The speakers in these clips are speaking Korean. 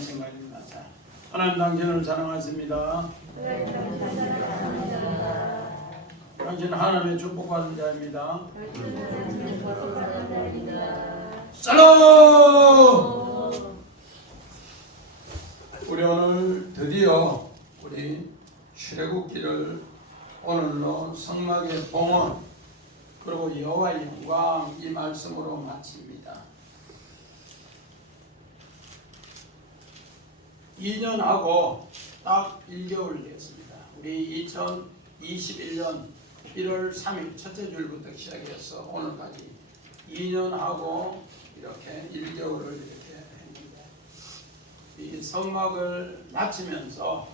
생각입니다. 하나님 당신을 사랑하십니다. 당신은 하나님의 축복받은 자입니다. 샬롬! 우리 오늘 드디어 우리 출애굽기를 오늘로 성막의 봉헌 그리고 여호와의 영광 이 말씀으로 마칩니다. 2년하고 딱 1개월 됐습니다. 우리 2021년 1월 3일 첫째 줄부터 시작해서 오늘까지 2년하고 이렇게 1개월을 이렇게 했는데 이 성막을 마치면서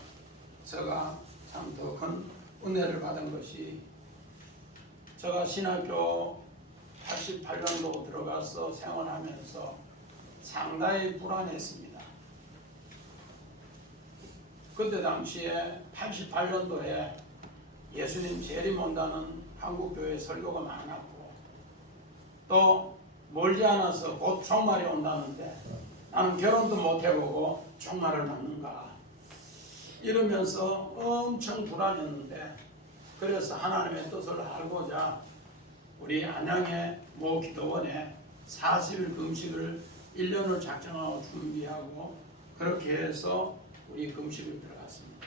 제가 참 더 큰 은혜를 받은 것이 제가 신학교 88년도 들어가서 생활하면서 상당히 불안했습니다. 그때 당시에 88년도에 예수님 재림온다는 한국교회 설교가 많았고 또 멀지 않아서 곧 종말이 온다는데 나는 결혼도 못 해보고 종말을 맞는가 이러면서 엄청 불안했는데 그래서 하나님의 뜻을 알고자 우리 안양의 모 기도원에 40일 금식을 1년을 작정하고 준비하고 그렇게 해서 우리 금식을 들어갔습니다.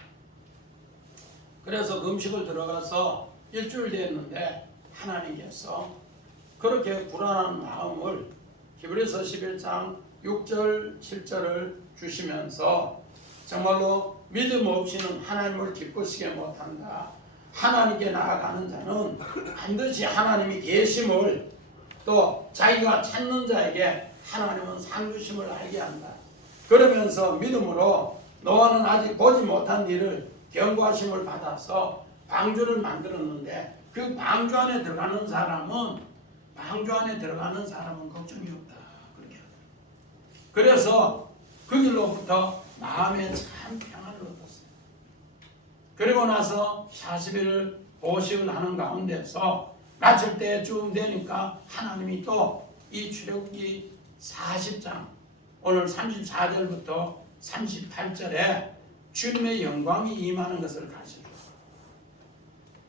그래서 금식을 들어가서 일주일 됐는데 하나님께서 그렇게 불안한 마음을 히브리서 11장 6절 7절을 주시면서 정말로 믿음 없이는 하나님을 기쁘시게 못한다. 하나님께 나아가는 자는 반드시 하나님이 계심을 또 자기가 찾는 자에게 하나님은 상 주심을 알게 한다. 그러면서 믿음으로 노아는 아직 보지 못한 일을 경고하심을 받아서 방주를 만들었는데 그 방주 안에 들어가는 사람은 걱정이 없다. 그렇게 하더라. 그래서 그 길로부터 마음에 참 평안을 얻었어요. 그리고 나서 40일 보식을 하는 가운데서 마칠 때쯤 되니까 하나님이 또 이 출애굽기 40장 오늘 34절부터 38절에 주님의 영광이 임하는 것을 가르쳐줘요.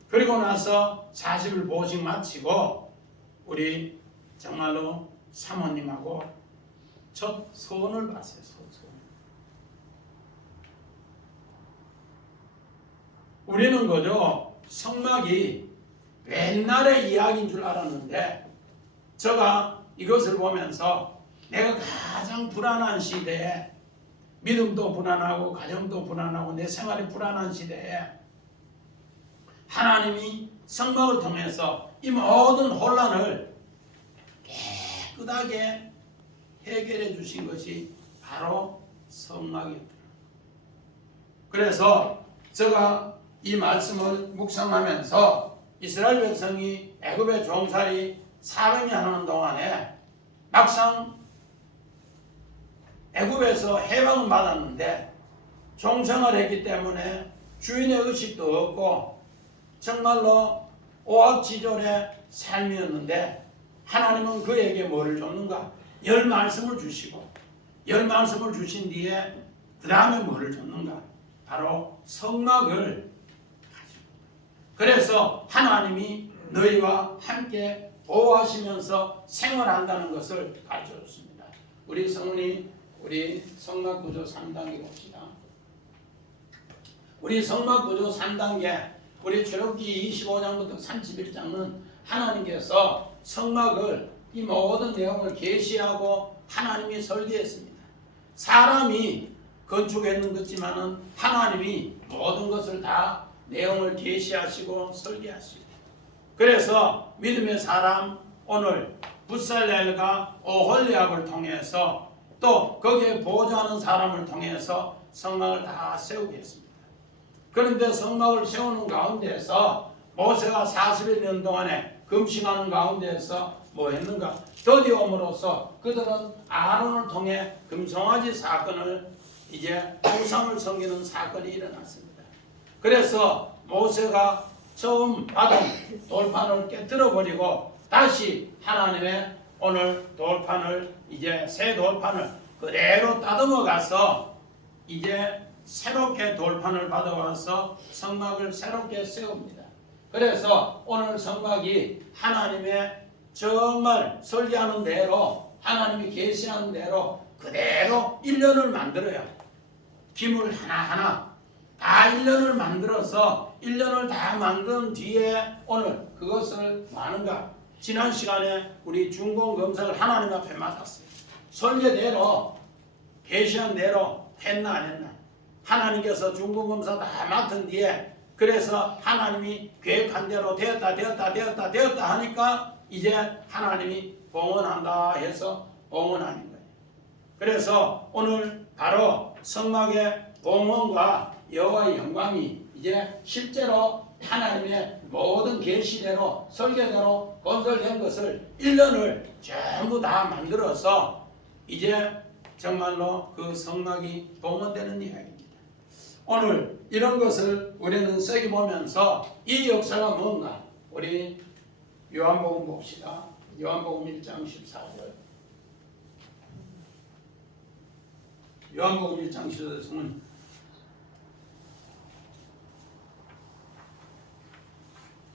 그리고 나서 40일 보식 마치고 우리 정말로 사모님하고 첫 소원을 봤어요. 우리는 그저 성막이 옛날의 이야기인 줄 알았는데 제가 이것을 보면서 내가 가장 불안한 시대에 믿음도 불안하고 가정도 불안하고 내 생활이 불안한 시대에 하나님이 성막을 통해서 이 모든 혼란을 깨끗하게 해결해 주신 것이 바로 성막이었더라고요. 그래서 제가 이 말씀을 묵상하면서 이스라엘 백성이 애굽의 종살이 400년 하는 동안에 막상 애굽에서 해방을 받았는데 종생을 했기 때문에 주인의 의식도 없고 정말로 오합지졸의 삶이었는데 하나님은 그에게 뭐를 줬는가? 10말씀을 주시고 10말씀을 주신 뒤에 그 다음에 뭐를 줬는가? 바로 성막을 가지고 그래서 하나님이 너희와 함께 보호하시면서 생활한다는 것을 가르쳐줬습니다. 우리 성은이 우리 성막 구조 3단계 봅시다. 우리 성막 구조 3단계 우리 출애굽기 25장부터 31장은 하나님께서 성막을 이 모든 내용을 계시하고 하나님이 설계했습니다. 사람이 건축했는 것지만은 하나님이 모든 것을 다 내용을 계시하시고 설계하시고 그래서 믿음의 사람 오늘 부살렐과 오홀리압을 통해서 또 거기에 보조하는 사람을 통해서 성막을 다 세우게 했습니다. 그런데 성막을 세우는 가운데에서 모세가 41년 동안에 금식하는 가운데에서 뭐 했는가? 더디옴으로써 그들은 아론을 통해 금송아지 사건을 이제 우상을 섬기는 사건이 일어났습니다. 그래서 모세가 처음 받은 돌판을 깨뜨려 버리고 다시 하나님의 오늘 돌판을 이제 새 돌판을 그대로 따듬어 가서 이제 새롭게 돌판을 받아와서 성막을 새롭게 세웁니다. 그래서 오늘 성막이 하나님의 정말 설계하는 대로 하나님이 계시하는 대로 그대로 1년을 만들어요. 기물 하나하나 다 1년을 만들어서 1년을 다 만든 뒤에 오늘 그것을 많은가? 지난 시간에 우리 준공 검사를 하나님 앞에 맡았어요. 설계대로 계시한 대로 했나 안 했나? 하나님께서 준공 검사 다 맡은 뒤에 그래서 하나님이 계획한 대로 되었다 하니까 이제 하나님이 봉헌한다 해서 봉헌하는 거예요. 그래서 오늘 바로 성막의 봉헌과 여호와의 영광이 이제 실제로 하나님의 모든 계시대로 설계대로 건설된 것을 1년을 전부 다 만들어서 이제 정말로 그 성막이 봉헌되는 이야기입니다. 오늘 이런 것을 우리는 써기 보면서 이 역사가 뭔가 우리 요한복음 봅시다. 요한복음 1장 14절. 요한복음 1장 14절은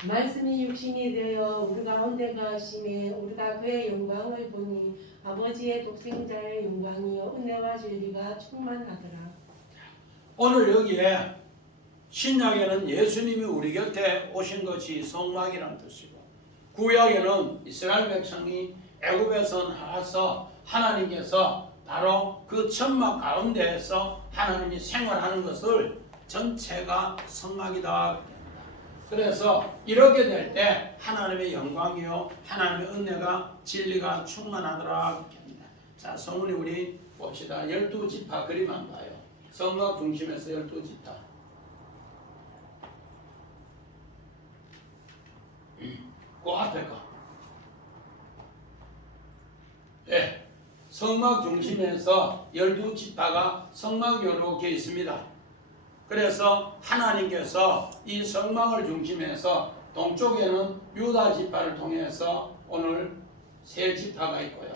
말씀이 육신이 되어 우리 가운데 거하심에 우리가 그의 영광을 보니 아버지의 독생자의 영광이요 은혜와 진리가 충만하더라. 오늘 여기에 신약에는 예수님이 우리 곁에 오신 것이 성막이라는 뜻이고 구약에는 이스라엘 백성이 애굽에서 나와서 하나님께서 바로 그 천막 가운데에서 하나님이 생활하는 것을 전체가 성막이다. 그래서 이렇게 될 때 하나님의 영광이요 하나님의 은혜가 진리가 충만하더라 그렇게 합니다. 자, 성문이 우리 봅시다. 12지파 그림만 봐요. 성막 중심에서 12지파. 그 앞에 거. 예. 성막 중심에서 12지파가 성막이 이렇게 있습니다. 그래서 하나님께서 이 성막을 중심해서 동쪽에는 유다 지파를 통해서 오늘 세 지파가 있고요.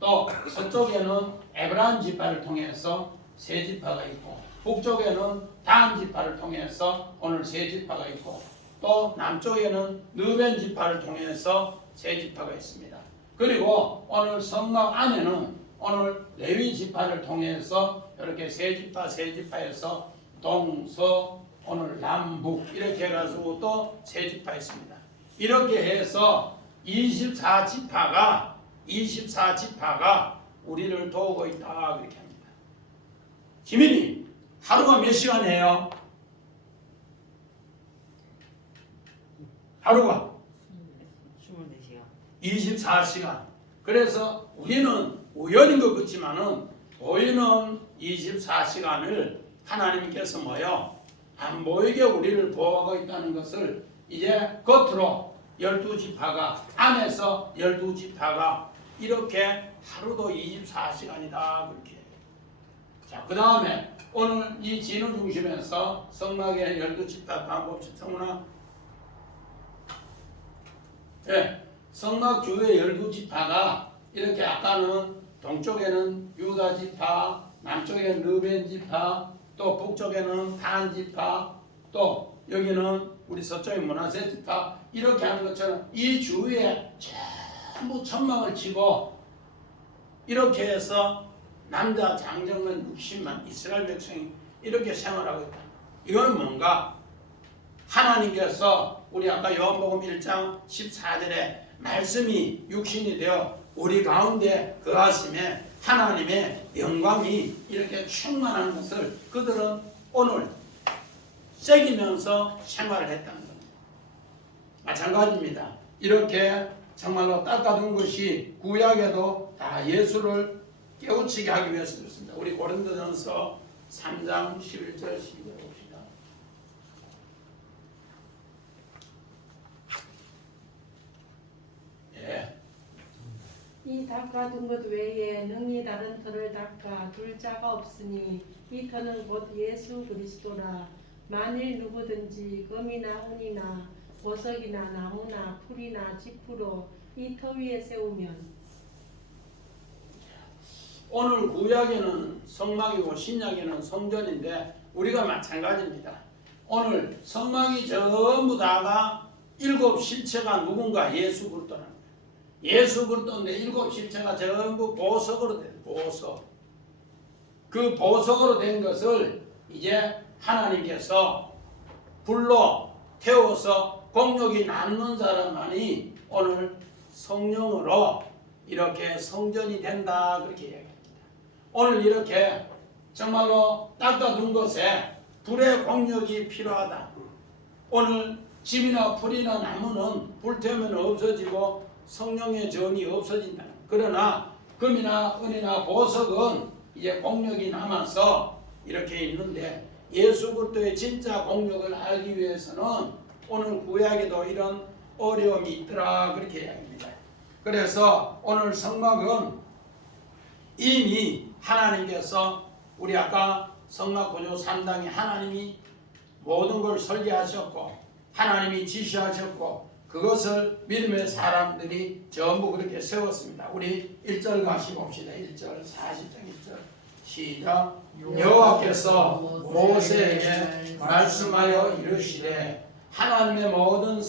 또 서쪽에는 에브라임 지파를 통해서 세 지파가 있고 북쪽에는 단 지파를 통해서 오늘 세 지파가 있고 또 남쪽에는 르벤 지파를 통해서 세 지파가 있습니다. 그리고 오늘 성막 안에는 오늘 레위 지파를 통해서 이렇게 세 지파에서 동서 오늘 남북 이렇게 해가지고 또 세 지파 있습니다. 이렇게 해서 24지파가 우리를 도우고 있다 그렇게 합니다. 지민이 하루가 몇 시간이에요? 하루가 24시간. 그래서 우리는 우연인 것 같지만은 보이는 24시간을 하나님께서 뭐요? 안 보이게 우리를 보호하고 있다는 것을 이제 겉으로 12지파가 안에서 12지파가 이렇게 하루도 24시간이다 그렇게. 자, 그 다음에 오늘 이 진우 중심에서 성막의 12지파 방법식 성문화 네, 성막 주의 12지파가 이렇게 아까는 동쪽에는 유다 지파, 남쪽에는 르벤 지파, 또 북쪽에는 단 지파, 또 여기는 우리 서쪽의 므낫세 지파 이렇게 하는 것처럼 이 주위에 전부 천막을 치고 이렇게 해서 남자 장정만 60만 이스라엘 백성이 이렇게 생활하고 있다. 이거는 뭔가 하나님께서 우리 아까 요한복음 1장 14절에 말씀이 육신이 되어 우리 가운데 거하심에 하나님의 영광이 이렇게 충만한 것을 그들은 오늘 새기면서 생활을 했다는 겁니다. 마찬가지입니다. 이렇게 정말로 닦아둔 것이 구약에도 다 예수를 깨우치게 하기 위해서 그렇습니다. 우리 고린도전서 3장 11절 12절 봅시다. 예. 이 닦아둔 것 외에 능히 다른 터를 닦아 둘 자가 없으니 이 터는 곧 예수 그리스도라. 만일 누구든지 금이나 은이나 보석이나 나무나 풀이나 지푸로 이 터 위에 세우면 오늘 구약에는 성막이고 신약에는 성전인데 우리가 마찬가지입니다. 오늘 성막이 전부 다가 일곱 실체가 누군가? 예수 그리스도랍니다. 예수 그리스도인데 일곱 실체가 전부 보석으로 된 보석. 그 보석으로 된 것을 이제 하나님께서 불로 태워서 공력이 남는 사람만이 오늘 성령으로 이렇게 성전이 된다 그렇게 얘기합니다. 오늘 이렇게 정말로 닦아둔 것에 불의 공력이 필요하다. 오늘 집이나 풀이나 나무는 불태우면 없어지고 성령의 전이 없어진다. 그러나 금이나 은이나 보석은 이제 공력이 남아서 이렇게 있는데 예수 그리스도의 진짜 공력을 알기 위해서는 오늘 구약에도 이런 어려움이 있더라 그렇게 이야기합니다. 그래서 오늘 성막은 이미 하나님께서 우리 아까 성막 구조 3당에 하나님이 모든 걸 설계하셨고 하나님이 지시하셨고 그것을 믿음의 사람들이 전부 그렇게 세웠습니다. 우리 1절 같이 봅시다. 1절 40장 1절 시작. 여호와께서 모세에게 말씀하여 이르시되 하나님의 모든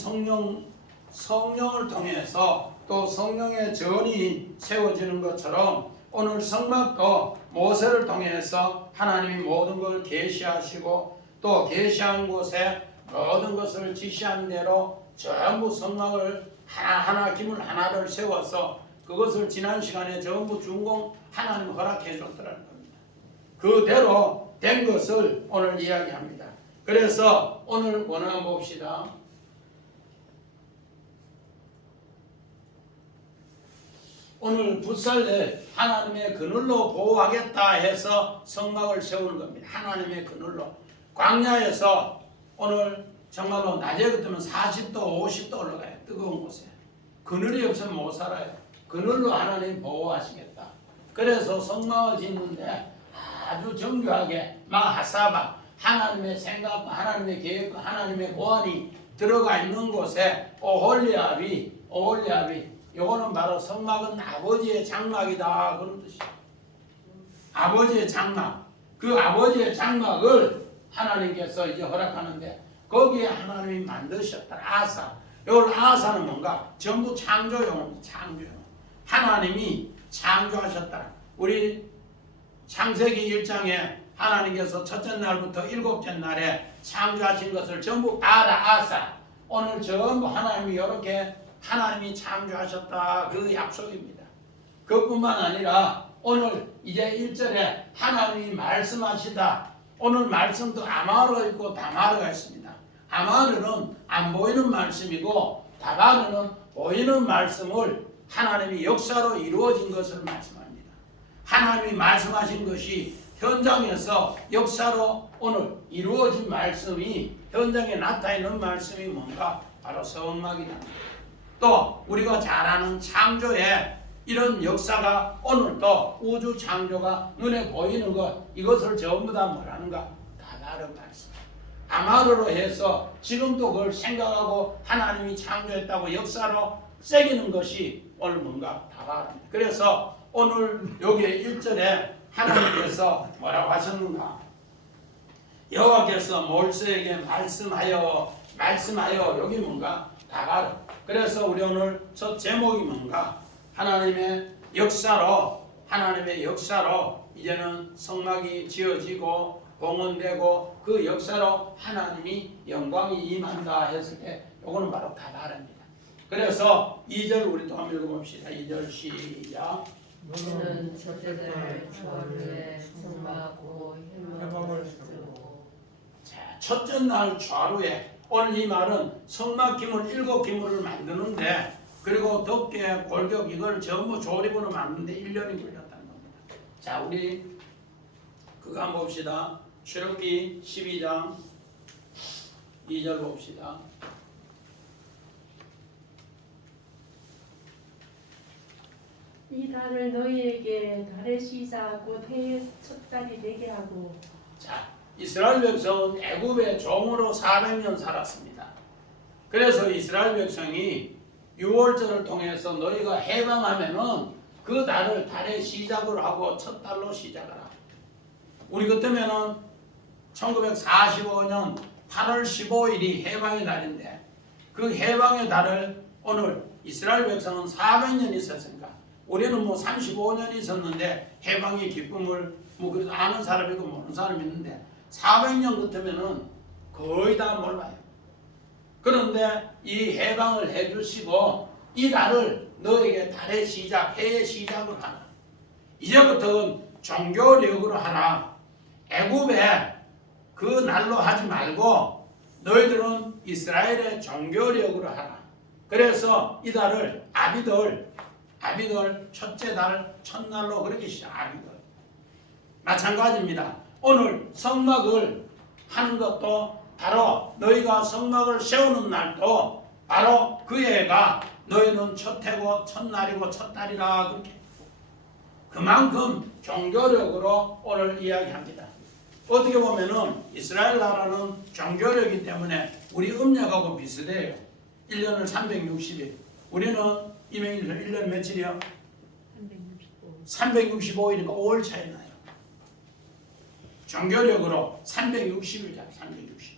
성령을 통해서 또 성령의 전이 세워지는 것처럼 오늘 성막도 모세를 통해서 하나님이 모든 걸 계시하시고 또 계시한 곳에 모든 것을 지시한 대로 전부 성막을 하나하나 기물 하나를 세워서 그것을 지난 시간에 전부 준공 하나님 허락해 줬더라는 겁니다. 그대로 된 것을 오늘 이야기합니다. 그래서 오늘 원어 봅시다. 오늘 붙살내 하나님의 그늘로 보호하겠다 해서 성막을 세우는 겁니다. 하나님의 그늘로. 광야에서 오늘 정말로 낮에 같으면 40도 50도 올라가요. 뜨거운 곳에. 그늘이 없으면 못 살아요. 그늘로 하나님 보호하시겠다. 그래서 성막을 짓는데 아주 정교하게 마하사바 하나님의 생각과 하나님의 계획과 하나님의 보안이 들어가 있는 곳에 오홀리압이 요거는 바로 성막은 아버지의 장막이다 그런 뜻이에요. 아버지의 장막. 그 아버지의 장막을 하나님께서 이제 허락하는데 거기에 하나님이 만드셨다. 아사. 요 아사는 뭔가? 전부 창조용. 하나님이 창조하셨다. 우리 창세기 1장에 하나님께서 첫째 날부터 일곱째 날에 창조하신 것을 전부 알아. 아사. 오늘 전부 하나님이 이렇게 하나님이 창조하셨다. 그 약속입니다. 그뿐만 아니라 오늘 이제 1절에 하나님이 말씀하시다. 오늘 말씀도 아마르가 있고 다마르가 있습니다. 아마르는 안 보이는 말씀이고 다마르는 보이는 말씀을 하나님이 역사로 이루어진 것을 말씀합니다. 하나님이 말씀하신 것이 현장에서 역사로 오늘 이루어진 말씀이 현장에 나타나 있는 말씀이 뭔가? 바로 성막이다. 또 우리가 잘 아는 창조의 이런 역사가 오늘도 우주 창조가 눈에 보이는 것 이것을 전부 다 뭐라는가? 다마르 말씀. 아마르로 해서 지금도 그걸 생각하고 하나님이 창조했다고 역사로 새기는 것이 오늘 뭔가 다마르입니다. 그래서 오늘 여기 1절에 하나님께서 뭐라고 하셨는가? 여호와께서 모세에게 말씀하여 여기 뭔가? 다마르. 그래서 우리 오늘 첫 제목이 뭔가? 하나님의 역사로 이제는 성막이 지어지고 봉헌되고 그 역사로 하나님이 영광이 임한다 했을 때 요거는 바로 다마르입니다. 그래서 2절 우리 또 한번 읽어봅시다. 2절 시작. 너는 첫째 날 좌루에 성막하고 회막을 세우고. 자, 첫째 날 좌루에 오늘 이 말은 성막 기물 7기물을 만드는데 그리고 덮개, 골격 이걸 전부 조립으로 만드는데 1년이 걸렸다는 겁니다. 자, 우리 그거 한번 봅시다. 출애굽기 12장 2절 봅시다. 이 달을 너희에게 달의 시작 곧 해의 첫 달이 되게 하고. 자, 이스라엘 백성은 애굽의 종으로 400년 살았습니다. 그래서 이스라엘 백성이 유월절을 통해서 너희가 해방하면은 그 달을 달의 시작으로 하고 첫 달로 시작하라. 우리 그때면은 1945년 8월 15일이 해방의 날인데 그 해방의 달을 오늘 이스라엘 백성은 400년 있었으니까 우리는 뭐 35년 있었는데 해방의 기쁨을 뭐 그래도 아는 사람이 있고 모르는 사람이 있는데 400년 같으면은 거의 다 몰라요. 그런데 이 해방을 해주시고 이 달을 너에게 달의 시작, 해의 시작으로 하라. 이제부터는 종교력으로 하라. 애굽에 그 날로 하지 말고 너희들은 이스라엘의 종교력으로 하라. 그래서 이 달을 아비들 첫째 달 첫날로 그렇게 시작. 아비들 마찬가지입니다. 오늘 성막을 하는 것도 바로 너희가 성막을 세우는 날도 바로 그 해가 너희는 첫 해고 첫날이고 첫달이라 그렇게 그만큼 종교력으로 오늘 이야기합니다. 어떻게 보면은 이스라엘 나라는 종교력이기 때문에 우리 음력하고 비슷해요. 1년을 360일. 우리는 이명일 1년 며칠이요? 365일이니까 5월 차이 나요. 종교력으로 360일이잖아요. 360일.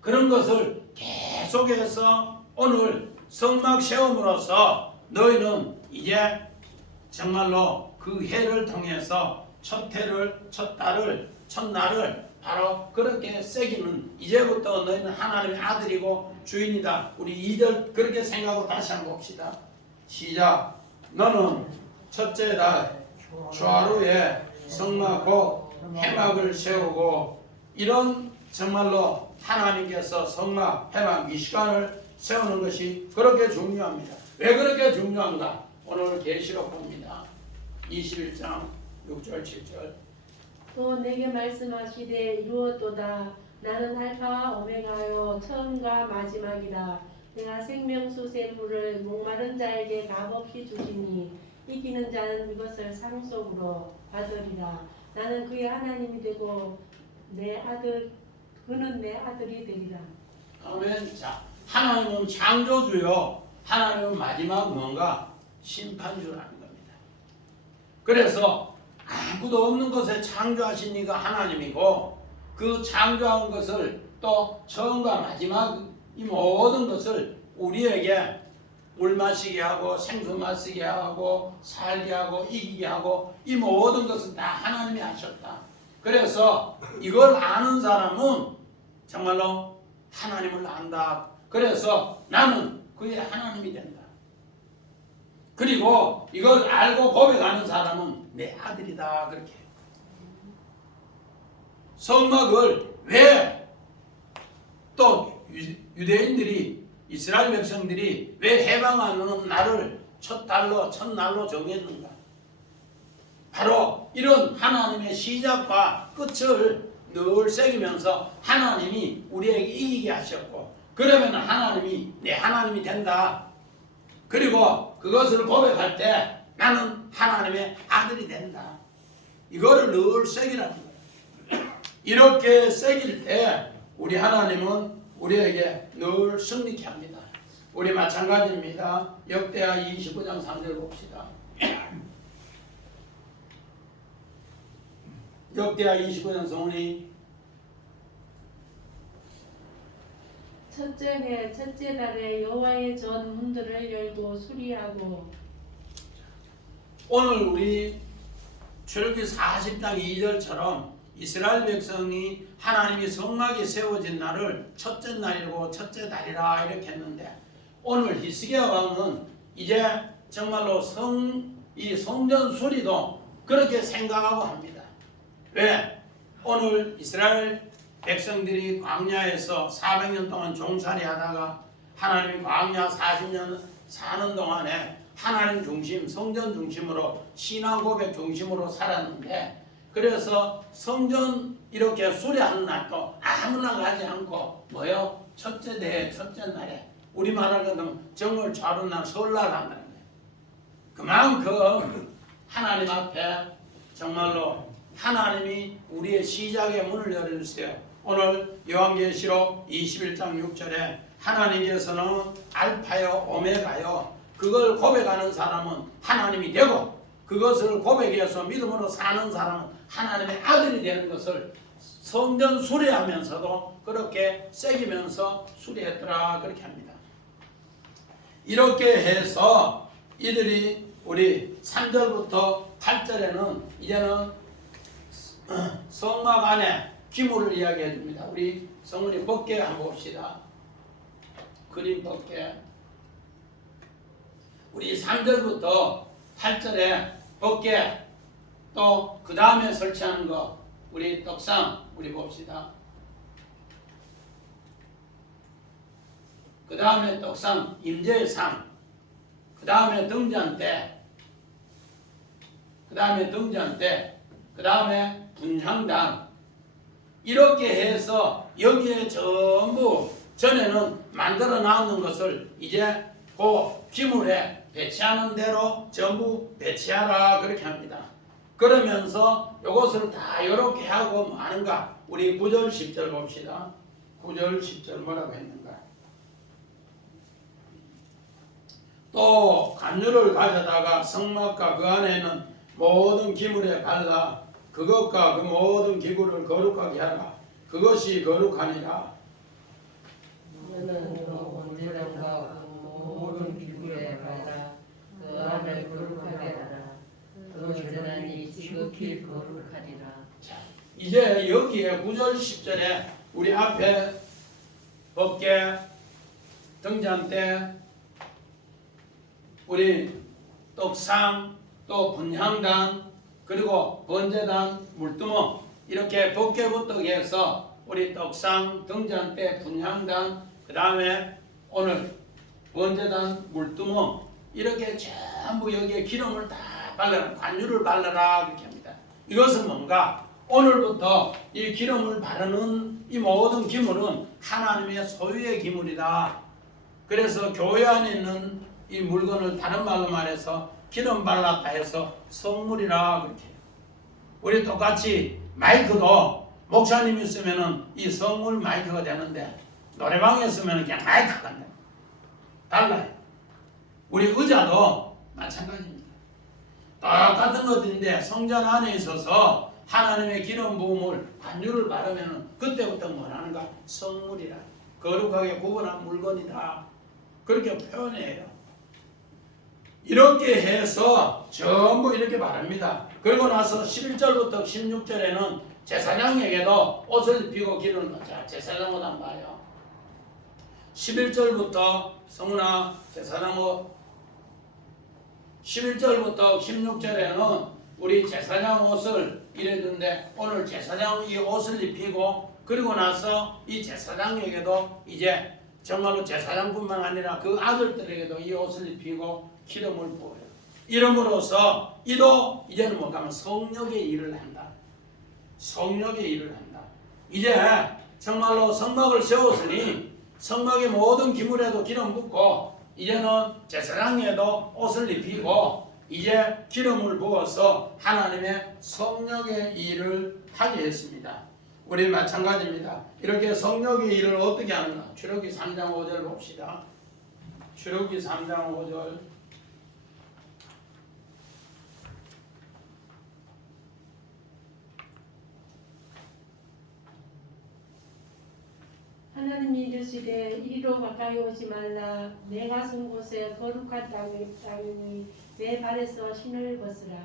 그런 것을 계속해서 오늘 성막 세움으로써 너희는 이제 정말로 그 해를 통해서 첫 해를, 첫 달을, 첫날을 바로 그렇게 새기는 이제부터 너희는 하나님의 아들이고 주인이다. 우리 2절 그렇게 생각하고 다시 한번 봅시다. 시작. 너는 첫째 달 초하루에 성막 곧 해막을 세우고 이런 정말로 하나님께서 성막 해막 미시간을 세우는 것이 그렇게 중요합니다. 왜 그렇게 중요한가? 오늘 계시록 봅니다. 21장 6절 7절. 또 내게 말씀하시되 이루었도다. 나는 알파와 오메가요 처음과 마지막이라. 내가 생명수 샘물을 목마른 자에게 값없이 주시니 이기는 자는 이것을 상속으로 받으리라. 나는 그의 하나님이 되고 그는 내 아들이 되리라. 아멘. 자, 하나님은 창조주요. 하나님은 마지막 뭔가 심판주라는 겁니다. 그래서 아무도 없는 것에 창조하신 이가 하나님이고 그 창조한 것을 또 처음과 마지막 이 모든 것을 우리에게 물 마시게 하고 생수 마시게 하고 살게 하고 이기게 하고 이 모든 것은 다 하나님이 하셨다. 그래서 이걸 아는 사람은 정말로 하나님을 안다. 그래서 나는 그의 하나님이 된다. 그리고 이걸 알고 고백하는 사람은 내 아들이다. 그렇게 성막을 왜 또 유대인들이 이스라엘 백성들이 왜 해방하는 날을 첫날로 정했는가? 바로 이런 하나님의 시작과 끝을 늘 새기면서 하나님이 우리에게 이기게 하셨고 그러면 하나님이 내 하나님이 된다. 그리고 그것을 고백할 때 나는 하나님의 아들이 된다. 이거를 늘 새기라는 거예요. 이렇게 새길 때 우리 하나님은 우리에게 늘 승리케 합니다. 우리 마찬가지입니다. 역대하 29장 3절 봅시다. 역대하 29장 성훈이 첫째 해 첫째 달에 여호와의 전 문들을 열고 수리하고. 오늘 우리 출애굽기 40장 2절처럼 이스라엘 백성이 하나님이 성막이 세워진 날을 첫째 날이고 첫째 달이라 이렇게 했는데 오늘 히스기야 왕은 이제 정말로 이 성전 수리도 그렇게 생각하고 합니다. 왜? 오늘 이스라엘 백성들이 광야에서 400년 동안 종살이 하다가 하나님이 광야 40년 사는 동안에 하나님 중심, 성전 중심으로 신앙 고백 중심으로 살았는데 그래서 성전 이렇게 수리하는 날도 아무나 가지 않고 뭐요? 첫째 대회 첫째 날에 우리말로 하면 정월 좌루날 설날 한다는 거예요. 그만큼 하나님 앞에 정말로 하나님이 우리의 시작의 문을 열어주세요. 오늘 요한계시록 21장 6절에 하나님께서는 알파요 오메가요 그걸 고백하는 사람은 하나님이 되고 그것을 고백해서 믿음으로 사는 사람은 하나님의 아들이 되는 것을 성전 수리하면서도 그렇게 새기면서 수리했더라 그렇게 합니다. 이렇게 해서 이들이 우리 3절부터 8절에는 이제는 성막 안에 기물을 이야기해 줍니다. 우리 성문이 벗게 한번 봅시다. 그림 벗게. 우리 3절부터 8절에 벗게 또 그 다음에 설치하는 거 우리 떡상 우리 봅시다. 그 다음에 떡상 임재의 상, 그 다음에 등잔대, 그 다음에 등잔대, 그 다음에 분향단 이렇게 해서 여기에 전부 전에는 만들어 놨는 것을 이제 그 기물에 배치하는 대로 전부 배치하라 그렇게 합니다. 그러면서 이것을 다 이렇게 하고 뭐 하는가? 우리 9절 10절 봅시다. 9절 10절 뭐라고 했는가? 또 간유를 가져다가 성막과 그 안에 있는 모든 기물에 발라 그것과 그 모든 기구를 거룩하게 하라. 그것이 거룩하니라. 너는 그 온전함과 모든 기구에 발라 그 안을 거룩하게 하라. 그 온전함이 지극히 거룩하리라. 자, 이제 여기에 9절 10절에 우리 앞에 법궤, 등잔대, 우리 떡상, 또 분향단, 그리고 번제단, 물두멍 이렇게 법궤부터 해서 우리 떡상, 등잔대, 분향단, 그 다음에 오늘 번제단, 물두멍 이렇게 전부 여기에 기름을 다 발라라, 관유를 발라라 그렇게 합니다. 이것은 뭔가 오늘부터 이 기름을 바르는 이 모든 기물은 하나님의 소유의 기물이다. 그래서 교회 안에 있는 이 물건을 다른 말로 말해서 기름 발랐다 해서 성물이라 그렇게 해요. 우리 똑같이 마이크도 목사님이 쓰면은 이 성물 마이크가 되는데 노래방에 쓰면은 그냥 마이크가 안 돼요. 달라요. 우리 의자도 마찬가지입니다. 똑같은 것인데 성전 안에 있어서 하나님의 기름 부음을 관유를 바르면은 그때부터 뭐라는가? 성물이라. 거룩하게 구분한 물건이다. 그렇게 표현해요. 이렇게 해서 전부 이렇게 말합니다. 그리고 나서 11절부터 16절에는 제사장에게도 옷을 입히고 기름을 받자. 제사장 옷 한번 봐요. 11절부터 성훈아 제사장 옷 11절부터 16절에는 우리 제사장 옷을 이래준데 오늘 제사장 이 옷을 입히고 그리고 나서 이 제사장에게도 이제 정말로 제사장뿐만 아니라 그 아들들에게도 이 옷을 입히고 기름을 부어요. 이름으로써 이도 이제는 뭐가 하면 성령의 일을 한다. 성령의 일을 한다. 이제 정말로 성막을 세웠으니 성막의 모든 기물에도 기름 붓고 이제는 제사장에도 옷을 입히고 이제 기름을 부어서 하나님의 성령의 일을 하게 했습니다. 우리 마찬가지입니다. 이렇게 성령의 일을 어떻게 하는가? 출애굽기 3장 5절 봅시다. 출애굽기 3장 5절 하나님이 이르시되 이리로 가까이 오지 말라. 내가 쓴 곳에 거룩한 땅이니 내 발에서 신을 벗으라.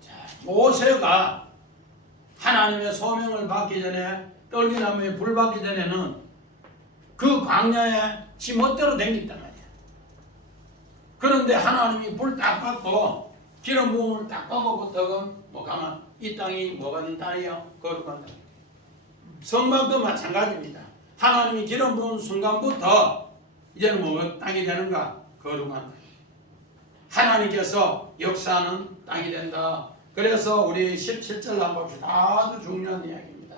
자, 모세가 하나님의 소명을 받기 전에 떨기나무에 불 받기 전에는 그 광야에 지 멋대로 댕겼단 말이야. 그런데 하나님이 불 딱 받고 기름 부음을 딱 받고부터 뭐 가만 이 땅이 뭐가 된 땅이요? 거룩한 땅. 성막도 마찬가지입니다. 하나님이 기름 부은 순간부터 이제는 뭐가 땅이 되는가? 거룩한 땅. 하나님께서 역사하는 땅이 된다. 그래서 우리 17절 한번 봅시다. 아주 중요한 이야기입니다.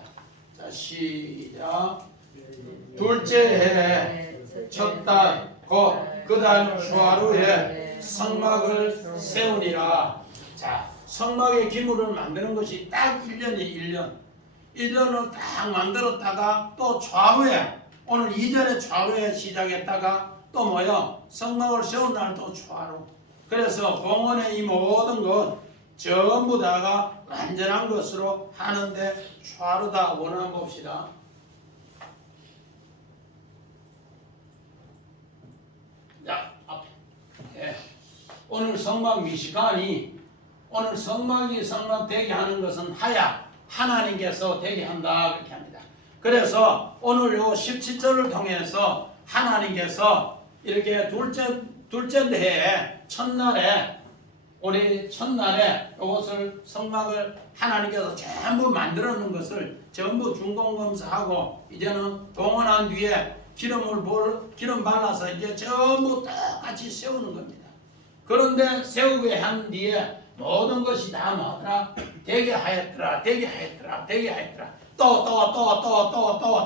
자, 시작. 둘째 해 첫 달 곧 그 달 초하루에 성막을 세우니라. 자, 성막의 기물을 만드는 것이 딱 1년이 1년. 1년을 딱 만들었다가 또 초하루에 오늘 이전에 초하루에 시작했다가 또 뭐요? 성막을 세운 날도 초하루. 그래서 봉헌의 이 모든 것 전부 다가 완전한 것으로 하는데 초하루다. 원한 봅시다. 자, 앞에. 예. 오늘 성막 미시간이 오늘 성막이 성막되게 하는 것은 하야 하나님께서 되게 한다 그렇게 합니다. 그래서 오늘 요 17절을 통해서 하나님께서 이렇게 둘째 해에 첫날에 우리 첫날에 이것을 성막을 하나님께서 전부 만들어 놓은 것을 전부 준공검사하고 이제는 봉헌한 뒤에 기름 발라서 이제 전부 똑같이 세우는 겁니다. 그런데 세우게 한 뒤에 모든 것이 다 뭐더라? 되게 하였더라, 되게 하였더라, 되게 하였더라. 또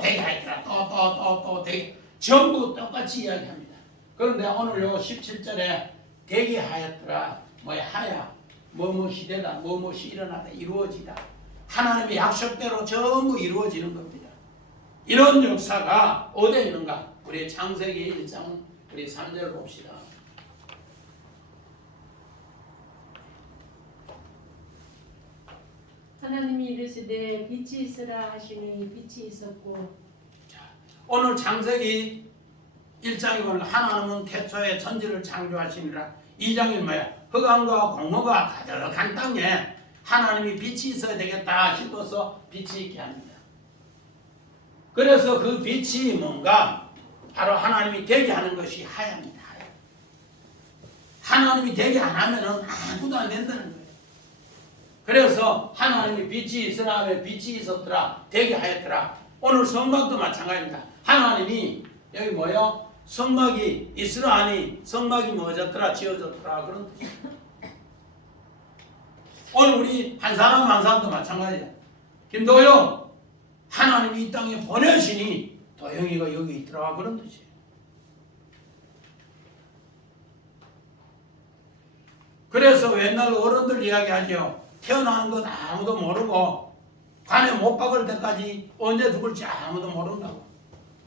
되게 하였더라, 또 되게 전부 똑같이 이야기합니다. 그런데 오늘 요 17절에 되게 하였더라, 뭐야 하야, 뭐뭇이 되다, 뭐뭇이 일어나다, 이루어지다. 하나님의 약속대로 전부 이루어지는 겁니다. 이런 역사가 어디에 있는가? 우리 창세기 1장 우리 3절 봅시다. 하나님이 이르시되 빛이 있으라 하시니 빛이 있었고. 오늘 창세기 1장에 보면 하나님은 태초에 천지를 창조하시니라. 2장이 뭐야? 흑암과 공허가 가득한 땅에 하나님이 빛이 있어야 되겠다 싶어서 빛이 있게 합니다. 그래서 그 빛이 뭔가? 바로 하나님이 되게 하는 것이 하야입니다. 하야. 하나님이 되게 안 하면은 아무도 안 된다는 거예요. 그래서 하나님이 빛이 있으라 하면 빛이 있었더라, 되게 하였더라. 오늘 성막도 마찬가지입니다. 하나님이 여기 뭐요? 성막이 있으라 하니 성막이 뭐졌더라, 지어졌더라 그런 뜻입니다. 오늘 우리 한 사람 한 사람도 마찬가지야. 김도영 하나님이 이 땅에 보내시니 도영이가 여기 있더라 그런 뜻이에요. 그래서 옛날 어른들 이야기하죠. 태어나는 건 아무도 모르고 관에 못 박을 때까지 언제 죽을지 아무도 모른다고.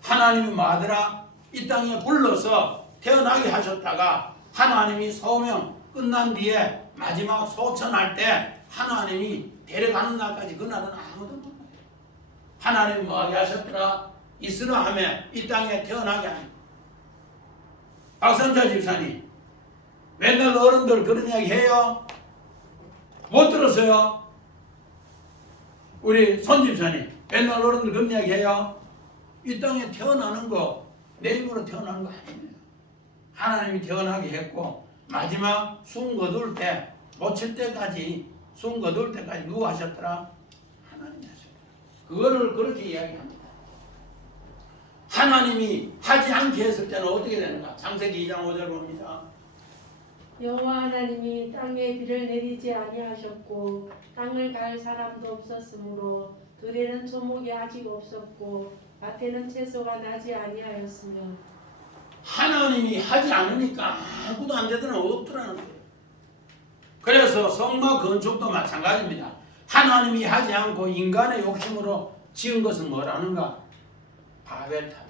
하나님이 뭐하더라? 이 땅에 불러서 태어나게 하셨다가 하나님이 소명 끝난 뒤에 마지막 소천할 때 하나님이 데려가는 날까지 그날은 아무도 몰라요. 하나님이 뭐하게 하셨더라? 있으라 하며 이 땅에 태어나게 합니다. 박선자 집사님 맨날 어른들 그런 이야기 해요? 못 들었어요? 우리 손 집사님 맨날 어른들 그런 이야기 해요? 이 땅에 태어나는 거 내 힘으로 태어나는 거 아니에요. 하나님이 태어나게 했고 마지막 숨 거둘 때 못 칠 때까지 숨 거둘 때까지 누가 하셨더라? 하나님이 하셨더라. 그거를 그렇게 이야기합니다. 하나님이 하지 않게 했을 때는 어떻게 되는가? 창세기 2장 5절 봅니다. 여호와 하나님이 땅에 비를 내리지 아니하셨고 땅을 갈 사람도 없었으므로 들에는 초목이 아직 없었고 밭에는 채소가 나지 아니하였으며. 하나님이 하지 않으니까 아무도 안 되더라 없더라는 거예요. 그래서 성막 건축도 마찬가지입니다. 하나님이 하지 않고 인간의 욕심으로 지은 것은 뭐라는가? 바벨탑이에요.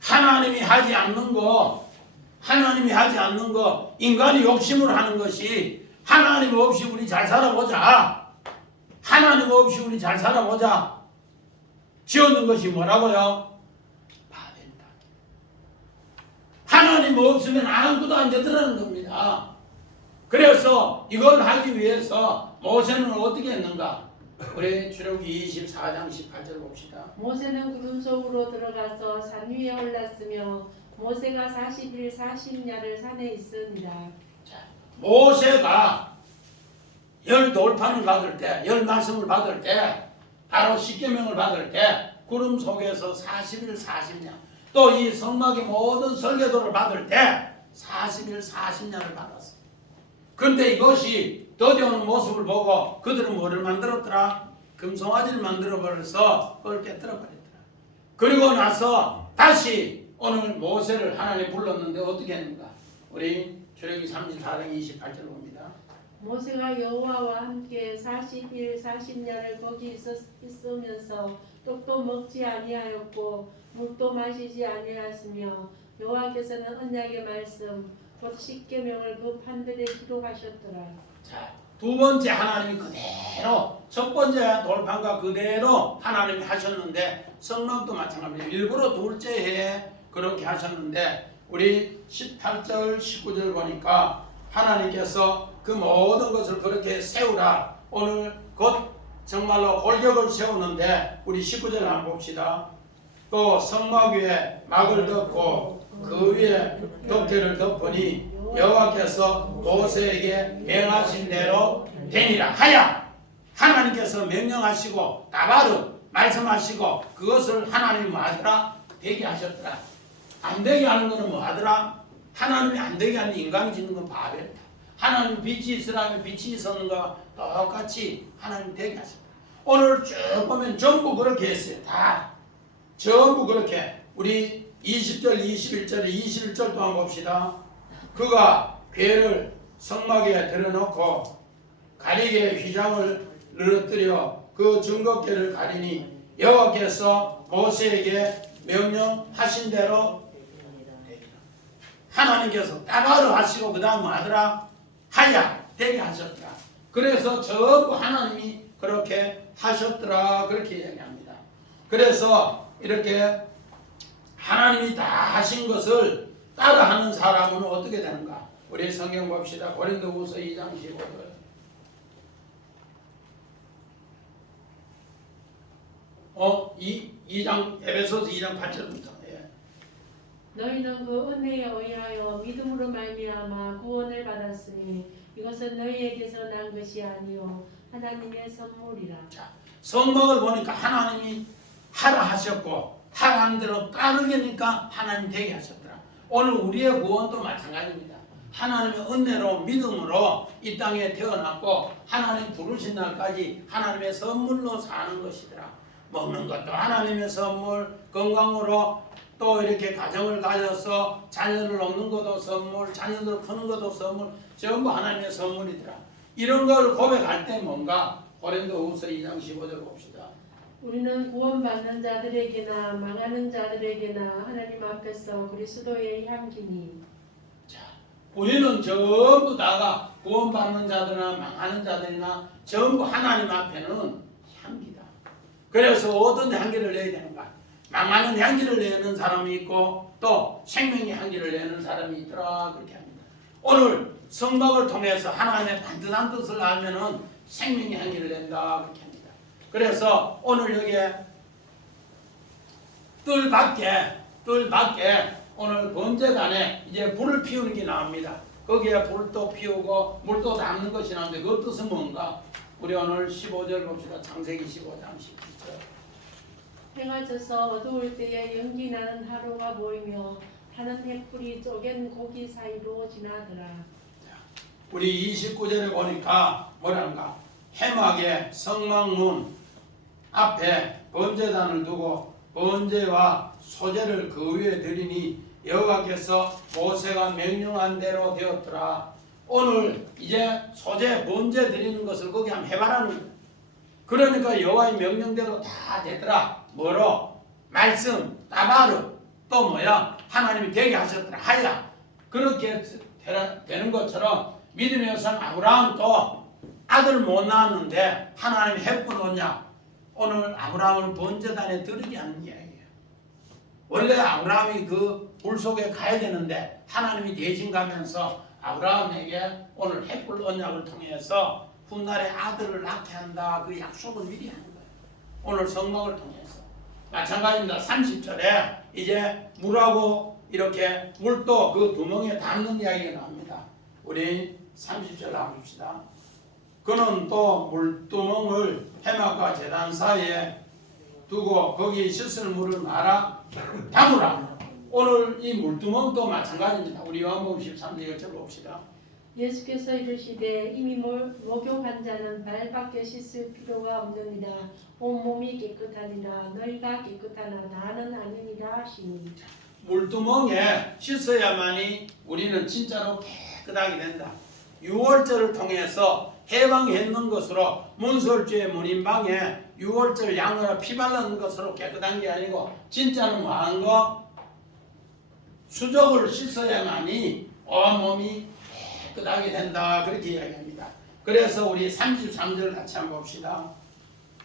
하나님이 하지 않는 거 인간이 욕심으로 하는 것이 하나님 없이 우리 잘 살아보자. 하나님 없이 우리 잘 살아보자. 지었는 것이 뭐라고요? 바벨탑. 하나님 없으면 아무것도 안 되더라는 겁니다. 그래서 이걸 하기 위해서 모세는 어떻게 했는가? 우리 출애굽기 24장 18절 봅시다. 모세는 구름 속으로 들어가서 산 위에 올랐으며 모세가 40일 40야를 산에 있습니다. 모세가 열 돌판을 받을 때, 열 말씀을 받을 때, 바로 십계명을 받을 때 구름 속에서 40일 40야, 또 이 성막의 모든 설계도를 받을 때 40일 40야를 받았어. 그런데 이것이 더디오는 모습을 보고 그들은 뭐를 만들었더라? 금송아지를 만들어버려서 그걸 깨뜨려버렸더라. 그리고 나서 다시 오늘 모세를 하나님 불렀는데 어떻게 했는가? 우리 출애굽기 34장 28절 봅니다. 모세가 여호와와 함께 40일 40년을 거기 있으면서 떡도 먹지 아니하였고 물도 마시지 아니하였으며 여호와께서는 언약의 말씀 곧 십계명을 그 판들에 기록하셨더라. 자, 두 번째 하나님이 그대로 첫 번째 돌판과 그대로 하나님이 하셨는데 성막도 마찬가지입니다. 일부러 둘째 해에 그렇게 하셨는데 우리 18절 19절 보니까 하나님께서 그 모든 것을 그렇게 세우라. 오늘 곧 정말로 골격을 세우는데 우리 19절 한번 봅시다. 또 성막 위에 막을 덮고 그 위에 덮개를 덮으니 여호와께서 모세에게 명하신 대로 되니라 하야. 하나님께서 명령하시고 따바로 말씀하시고 그것을 하나님이 뭐하더라? 되게 하셨더라. 안 되게 하는 것은 뭐하더라? 하나님이 안 되게 하는 인간이 짓는 건 바벨이다. 하나님 빛이 있으라면 빛이 있었는 것과 똑같이 하나님 되게 하셨다. 오늘 쭉 보면 전부 그렇게 했어요. 다 전부 그렇게. 우리 20절 21절에 21절 동안 봅시다. 그가 궤를 성막에 들여놓고 가리개 휘장을 늘어뜨려 그 증거궤를 가리니 여호와께서 모세에게 명령하신 대로 하나님께서 따바로 하시고 그 다음 뭐하더라? 하야 되게 하셨더라. 그래서 전부 하나님이 그렇게 하셨더라 그렇게 이야기합니다. 그래서 이렇게 하나님이 다 하신 것을 따라하는 사람은 어떻게 되는가? 우리 성경 봅시다. 고린도후서 2장 15절. 에베소서 2장 8절부터. 너희는 그 은혜에 의하여 믿음으로 말미암아 구원을 받았으니 이것은 너희에게서 난 것이 아니요 하나님의 선물이라. 자, 성막을 보니까 하나님이 하라 하셨고 하라는 대로 따르게니까 하나님 되게 하셨더라. 오늘 우리의 구원도 마찬가지입니다. 하나님의 은혜로 믿음으로 이 땅에 태어났고 하나님 부르신 날까지 하나님의 선물로 사는 것이더라. 먹는 것도 하나님의 선물, 건강으로 또 이렇게 가정을 가져서 자녀를 얻는 것도 선물, 자녀들 크는 것도 선물, 전부 하나님의 선물이더라. 이런 걸 고백할 때 뭔가 고린도후서 2장 15절 봅시다. 우리는 구원받는 자들에게나 망하는 자들에게나 하나님 앞에서 그리스도의 향기니. 자, 우리는 전부 다가 구원받는 자들이나 망하는 자들이나 전부 하나님 앞에는 향기다. 그래서 어떤 향기를 내야 되는가? 망하는 향기를 내는 사람이 있고 또 생명의 향기를 내는 사람이 있더라 그렇게 합니다. 오늘 성막을 통해서 하나님의 반듯한 뜻을 알면은 생명의 향기를 낸다 그렇게 합니다. 그래서 오늘 여기에 뜰 밖에 오늘 번제단에 이제 불을 피우는 게 나옵니다. 거기에 불도 피우고 물도 담는 것이 나오는데 그 뜻은 뭔가? 우리 오늘 15절 봅시다. 창세기 15장 17절. 해가 져서 어두울 때에 연기 나는 하루가 보이며 타는 횃불이 쪼갠 고기 사이로 지나더라. 우리 29절에 보니까 뭐란가? 해막의 성막문 앞에 번제단을 두고 번제와 소제를 그 위에 드리니 여호와께서 모세가 명령한 대로 되었더라. 오늘 이제 소제 번제 드리는 것을 거기 한번 해봐라는 거예요. 그러니까 여호와의 명령대로 다 되더라. 뭐로? 말씀, 따바르, 또 뭐야? 하나님이 되게 하셨더라. 하야. 그렇게 되는 것처럼 믿음의 여성 아브라함도 아들 못 낳았는데 하나님이 햇불 오냐? 오늘 아브라함을 번제단에 드리게 하는 이야기예요. 원래 아브라함이 그 불 속에 가야 되는데 하나님이 대신 가면서 아브라함에게 오늘 햇불 언약을 통해서 훗날에 아들을 낳게 한다. 그 약속을 미리 하는 거예요. 오늘 성막을 통해서. 마찬가지입니다. 30절에 이제 물하고 이렇게 물도 그 두멍에 담는 이야기가 나옵니다. 우리 30절 한번 봅시다. 그는 또 물두멍을 해막과 제단 사이에 두고 거기 씻을 물을 말아 담으라. 오늘 이 물두멍도 마찬가지입니다. 우리 요한복음 13절 1절 봅시다. 예수께서 이르시되 이미 목욕한 자는 발밖에 씻을 필요가 없느니라. 온 몸이 깨끗하니라. 너희가 깨끗하나 나는 아니니라 하시니. 물두멍에 씻어야만이 우리는 진짜로 깨끗하게 된다. 유월절을 통해서 해방했는 것으로 문설주의 문인방에 유월절 양으로 피 바르는 것으로 깨끗한 게 아니고 진짜는 뭐하는 거? 수족을 씻어야만이 온몸이 깨끗하게 된다 그렇게 이야기합니다. 그래서 우리 33절 같이 한번 봅시다.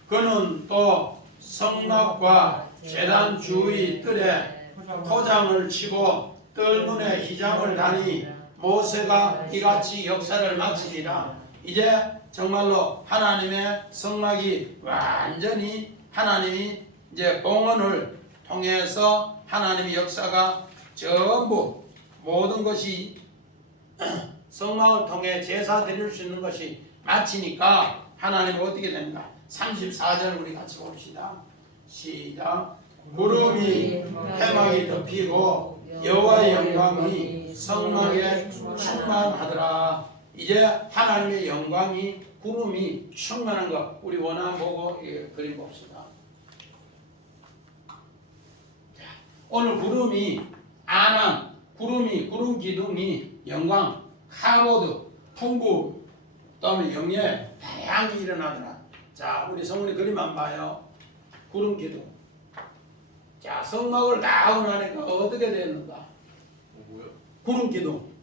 그는 또 성막과 제단 주의 뜰에 토장을 치고 뜰문에 휘장을 다니 모세가 이같이 역사를 마치리라. 이제 정말로 하나님의 성막이 완전히 하나님이 이제 봉헌을 통해서 하나님의 역사가 전부 모든 것이 성막을 통해 제사 드릴 수 있는 것이 마치니까 하나님이 어떻게 됩니까? 34절 우리 같이 봅시다. 시작. 구름이 해막이 덮이고 여호와의 영광이 성막에 충만하더라. 이제 하나님의 영광이 구름이 충만한 것 우리 원화 보고 그림 봅시다. 오늘 구름이 아난 구름 기둥이 영광 카보드 풍부 그다음에 영예 다양히 일어나더라. 자 우리 성훈이 그림 안 봐요. 구름 기둥. 자 성막을 다 하고 나니까 어떻게 됐는가? 뭐요? 구름 기둥.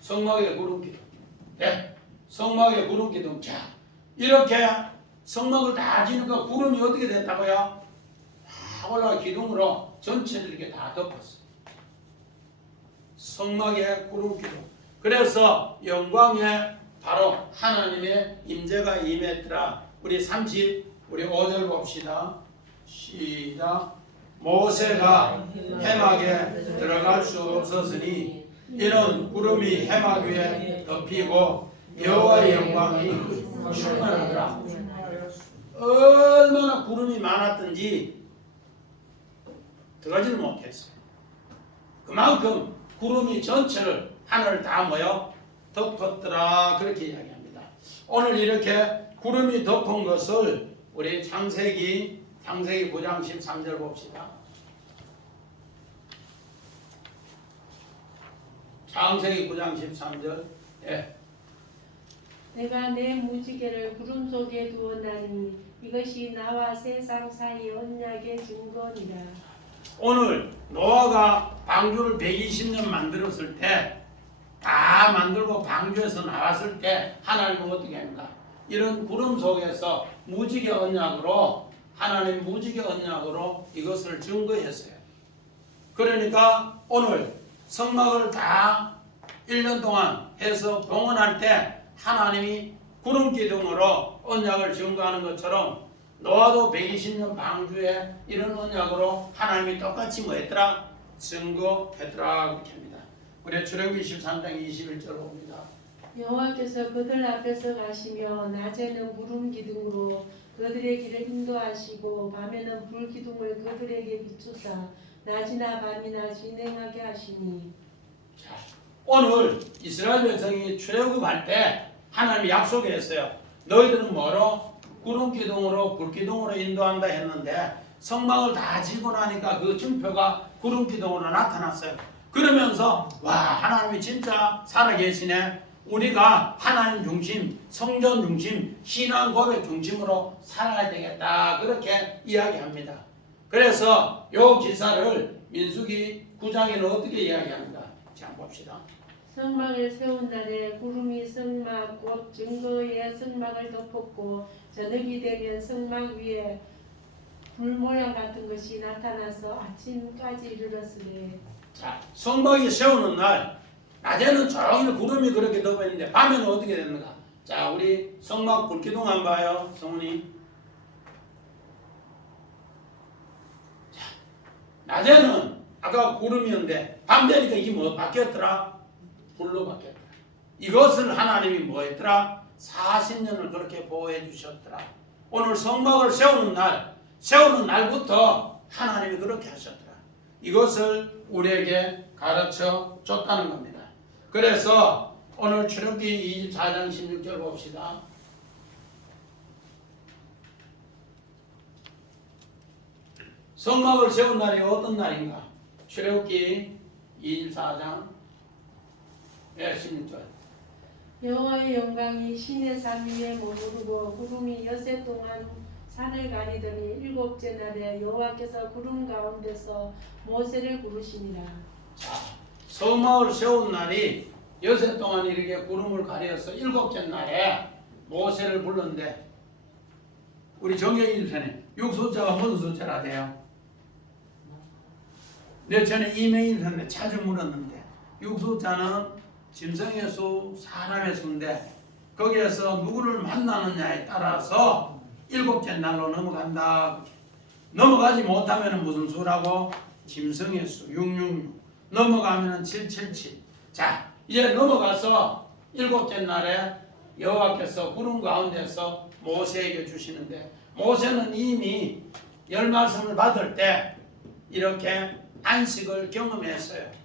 성막의 구름 기둥. 네. 성막의 구름 기둥. 자 이렇게 성막을 다 지니까 구름이 어떻게 됐다고요? 다 올라가 기둥으로 전체를 이렇게 다 덮었어. 성막의 구름 기둥. 그래서 영광에 바로 하나님의 임재가 임했더라. 우리 5절 봅시다. 시작. 모세가 해막에 들어갈 수 없었으니 이는 구름이 해막 위에 덮이고 여호와의 영광이 충만하더라. 얼마나 구름이 많았던지 들어가지를 못했어요. 그만큼 구름이 전체를 하늘을 다 모여 덮었더라 그렇게 이야기합니다. 오늘 이렇게 구름이 덮은 것을 우리 창세기 9장 13절 봅시다. 창세기 9장 13절. 예. 내가 내 무지개를 구름 속에 두었나니 이것이 나와 세상 사이의 언약의 증거니라. 오늘 노아가 방주를 120년 만들었을 때 다 만들고 방주에서 나왔을 때 하나님은 어떻게 합니까? 이런 구름 속에서 무지개 언약으로 하나님 무지개 언약으로 이것을 증거했어요. 그러니까 오늘 성막을 다 1년 동안 해서 봉헌할 때 하나님이 구름 기둥으로 언약을 증거하는 것처럼 노아도 120년 방주에 이런 언약으로 하나님이 똑같이 뭐 했더라? 증거했더라 그렇게 합니다. 우리 출애굽기 23장 21절 봅니다. 여호와께서 그들 앞에서 가시며 낮에는 구름 기둥으로 그들의 길을 인도하시고 밤에는 불 기둥을 그들에게 비추사 낮이나 밤이나 진행하게 하시니. 자, 오늘 이스라엘 백성이 출애굽할 때 하나님이 약속했어요. 너희들은 뭐로? 구름 기둥으로 불 기둥으로 인도한다 했는데 성막을 다 지고 나니까 그 증표가 구름 기둥으로 나타났어요. 그러면서 와 하나님이 진짜 살아계시네. 우리가 하나님 중심, 성전 중심, 신앙 고백 중심으로 살아야 되겠다 그렇게 이야기합니다. 그래서 요 기사를 민수기 9장에는 어떻게 이야기합니다. 자 봅시다. 성막을 세운 날에 구름이 성막 곧 증거의 성막을 덮었고 저녁이 되면 성막 위에 불 모양 같은 것이 나타나서 아침까지 이르렀으니. 자 성막이 세우는 날 낮에는 조용히 구름이 그렇게 덮어있는데 밤에는 어떻게 됐는가? 자 우리 성막 불기둥 안 봐요 성훈이? 자 낮에는 아까 구름이었는데 밤 되니까 이게 뭐 바뀌었더라? 불로 바뀌었더라. 이것을 하나님이 뭐 했더라? 40년을 그렇게 보호해 주셨더라. 오늘 성막을 세우는 날부터 하나님이 그렇게 하셨더라. 이것을 우리에게 가르쳐 줬다는 겁니다. 그래서 오늘 출애굽기 24장 16절 봅시다. 성막을 세운 날이 어떤 날인가? 출애굽기 24장 16절. 여호와의 영광이 신의 산 위에 머무르고 구름이 엿새 동안 산을 가리더니 일곱째 날에 여호와께서 구름 가운데서 모세를 부르시니라. 자, 성막을 세운 날이 엿새 동안 이렇게 구름을 가려서 일곱째 날에 모세를 불렀는데 우리 정경이 1편에 6숫자가 무슨 숫자라 돼요? 내 전에 이명일 선생 자주 물었는데 6숫자는 짐승의 수, 사람의 수인데 거기에서 누구를 만나느냐에 따라서 일곱째 날로 넘어간다. 넘어가지 못하면 무슨 수라고? 짐승의 수 666 넘어가면 777. 자, 이제 넘어가서 일곱째 날에 여호와께서 구름 가운데서 모세에게 주시는데 모세는 이미 열 말씀을 받을 때 이렇게 안식을 경험했어요.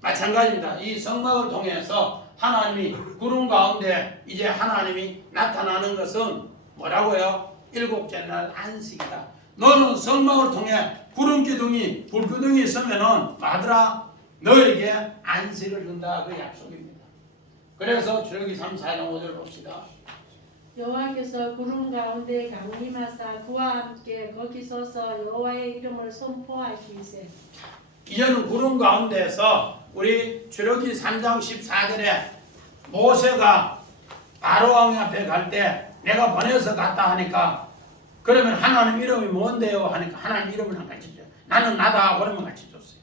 마찬가지입니다. 이 성막을 통해서 하나님이 구름 가운데 이제 하나님이 나타나는 것은 뭐라고요? 일곱째 날 안식이다. 너는 성막을 통해 구름 기둥이 불 기둥이 있으면은 마더라 너에게 안식을 준다. 그 약속입니다. 그래서 출애굽기 3, 4장 5절 봅시다. 여호와께서 구름 가운데 강림하사 그와 함께 거기 서서 여호와의 이름을 선포하시세. 이제는 구름 가운데서 우리 출애굽기 3장 14절에 모세가 바로 왕 앞에 갈 때 내가 보내서 갔다 하니까 그러면 하나님 이름이 뭔데요? 하니까 하나님 이름을 안 가르쳐줘요. 나는 나다 그러면 가르쳐줬어요.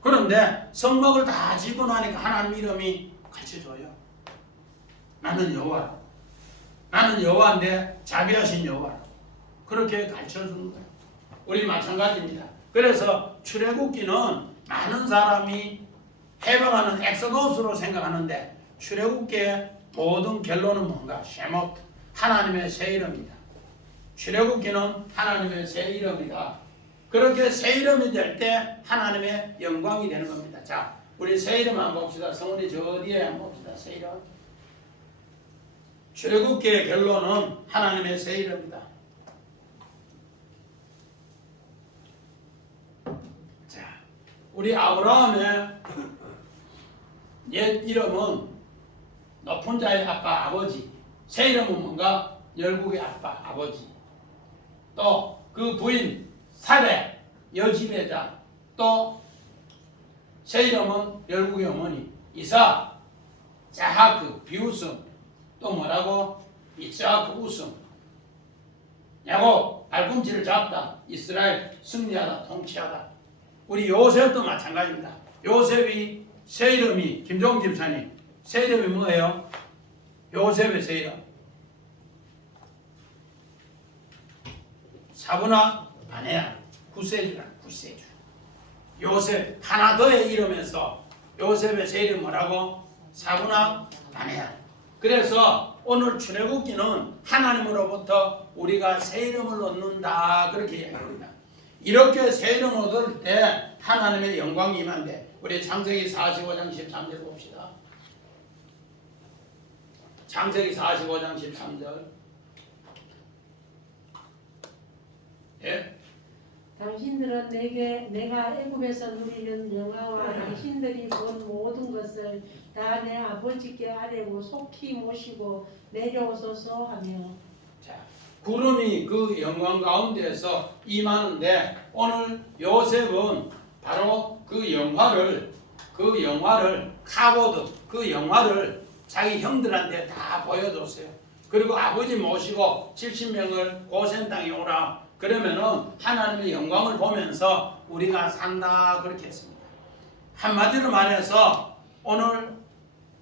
그런데 성막을 다 지고 나니까 하나님 이름이 가르쳐줘요. 나는 여호와라고. 나는 여호와인데 자비하신 여호와라고. 그렇게 가르쳐주는 거예요. 우리 마찬가지입니다. 그래서 출애굽기는 많은 사람이 해방하는 엑소도스로 생각하는데 출애굽기의 모든 결론은 뭔가? 쉐못, 하나님의 새 이름이다. 출애굽기는 하나님의 새 이름이다. 그렇게 새 이름이 될 때 하나님의 영광이 되는 겁니다. 자, 우리 새 이름 한번 봅시다. 성훈이 저 어디에 한번 봅시다. 새 이름. 출애굽기의 결론은 하나님의 새 이름이다. 자, 우리 아브라함의 옛 이름은 높은 자의 아빠 아버지. 새 이름은 뭔가? 열국의 아빠 아버지. 또 그 부인 사레 여지배자. 또 새 이름은 열국의 어머니 이사 자하크 비웃음. 또 뭐라고? 이스하크 웃음. 야곱 발꿈치를 잡다. 이스라엘 승리하다 통치하다. 우리 요셉도 마찬가지입니다. 요셉이 새 이름이 김종 집사님 새 이름이 뭐예요? 요셉의 새 이름 사브나 아내야 구세주라. 구세주. 요셉 하나 더의 이름에서 요셉의 새 이름 뭐라고? 사브나 아내야. 그래서 오늘 출애굽기는 하나님으로부터 우리가 새 이름을 얻는다 그렇게 이야기합니다. 이렇게 새 이름 얻을 때 하나님의 영광이 임한데 우리 창세기 45장 13절 봅시다. 창세기 45장 13절. 예? 당신들은 내가 애굽에서 누리는 영화와 당신들이 본 모든 것을 다 내 아버지께 아뢰고 속히 모시고 내려오소서 하며. 자, 구름이 그 영광 가운데에서 임하는데 오늘 요셉은 바로 그 영화를 카보드 그 영화를 자기 형들한테 다 보여줬어요. 그리고 아버지 모시고 70명을 고센 땅에 오라. 그러면은 하나님의 영광을 보면서 우리가 산다 그렇게 했습니다. 한마디로 말해서 오늘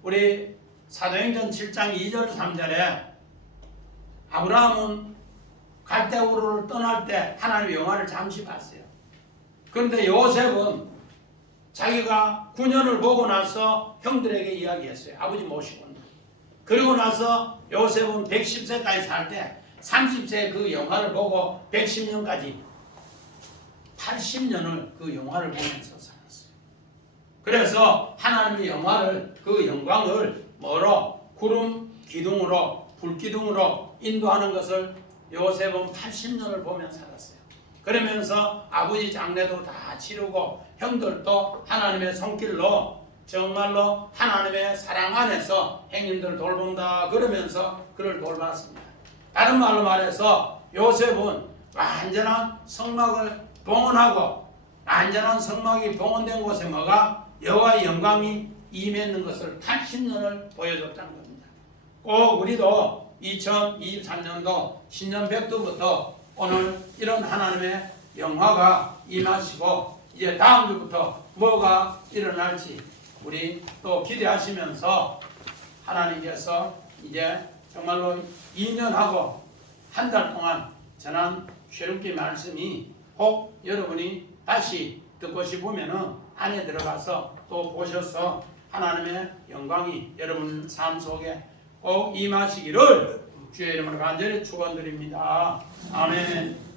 우리 사도행전 7장 2절 3절에 아브라함은 갈대우르를 떠날 때 하나님의 영화를 잠시 봤어요. 그런데 요셉은 자기가 9년을 보고 나서 형들에게 이야기했어요. 아버지 모시고 온다. 그리고 나서 요셉은 110세까지 살 때 30세 그 영화를 보고 110년까지 80년을 그 영화를 보면서 살았어요. 그래서 하나님의 영화를 그 영광을 뭐로? 구름 기둥으로 불 기둥으로 인도하는 것을 요셉은 80년을 보면 살았어요. 그러면서 아버지 장례도 다 치르고 형들도 하나님의 손길로 정말로 하나님의 사랑 안에서 행님들 돌본다 그러면서 그를 돌봤습니다. 다른 말로 말해서 요셉은 완전한 성막을 봉헌하고 완전한 성막이 봉헌된 곳에 뭐가 여호와의 영광이 임했는 것을 80년을 보여줬다는 겁니다. 꼭 우리도 2023년도 신년 백두부터 오늘 이런 하나님의 영화가 임하시고 이제 다음 주부터 뭐가 일어날지 우리 또 기대하시면서 하나님께서 이제 정말로 2년하고 한 달 동안 전한 쉐lum기 말씀이 혹 여러분이 다시 듣고 싶으면은 안에 들어가서 또 보셔서 하나님의 영광이 여러분 삶 속에 꼭 임하시기를 주의 이름으로 간절히 축원드립니다. 아멘.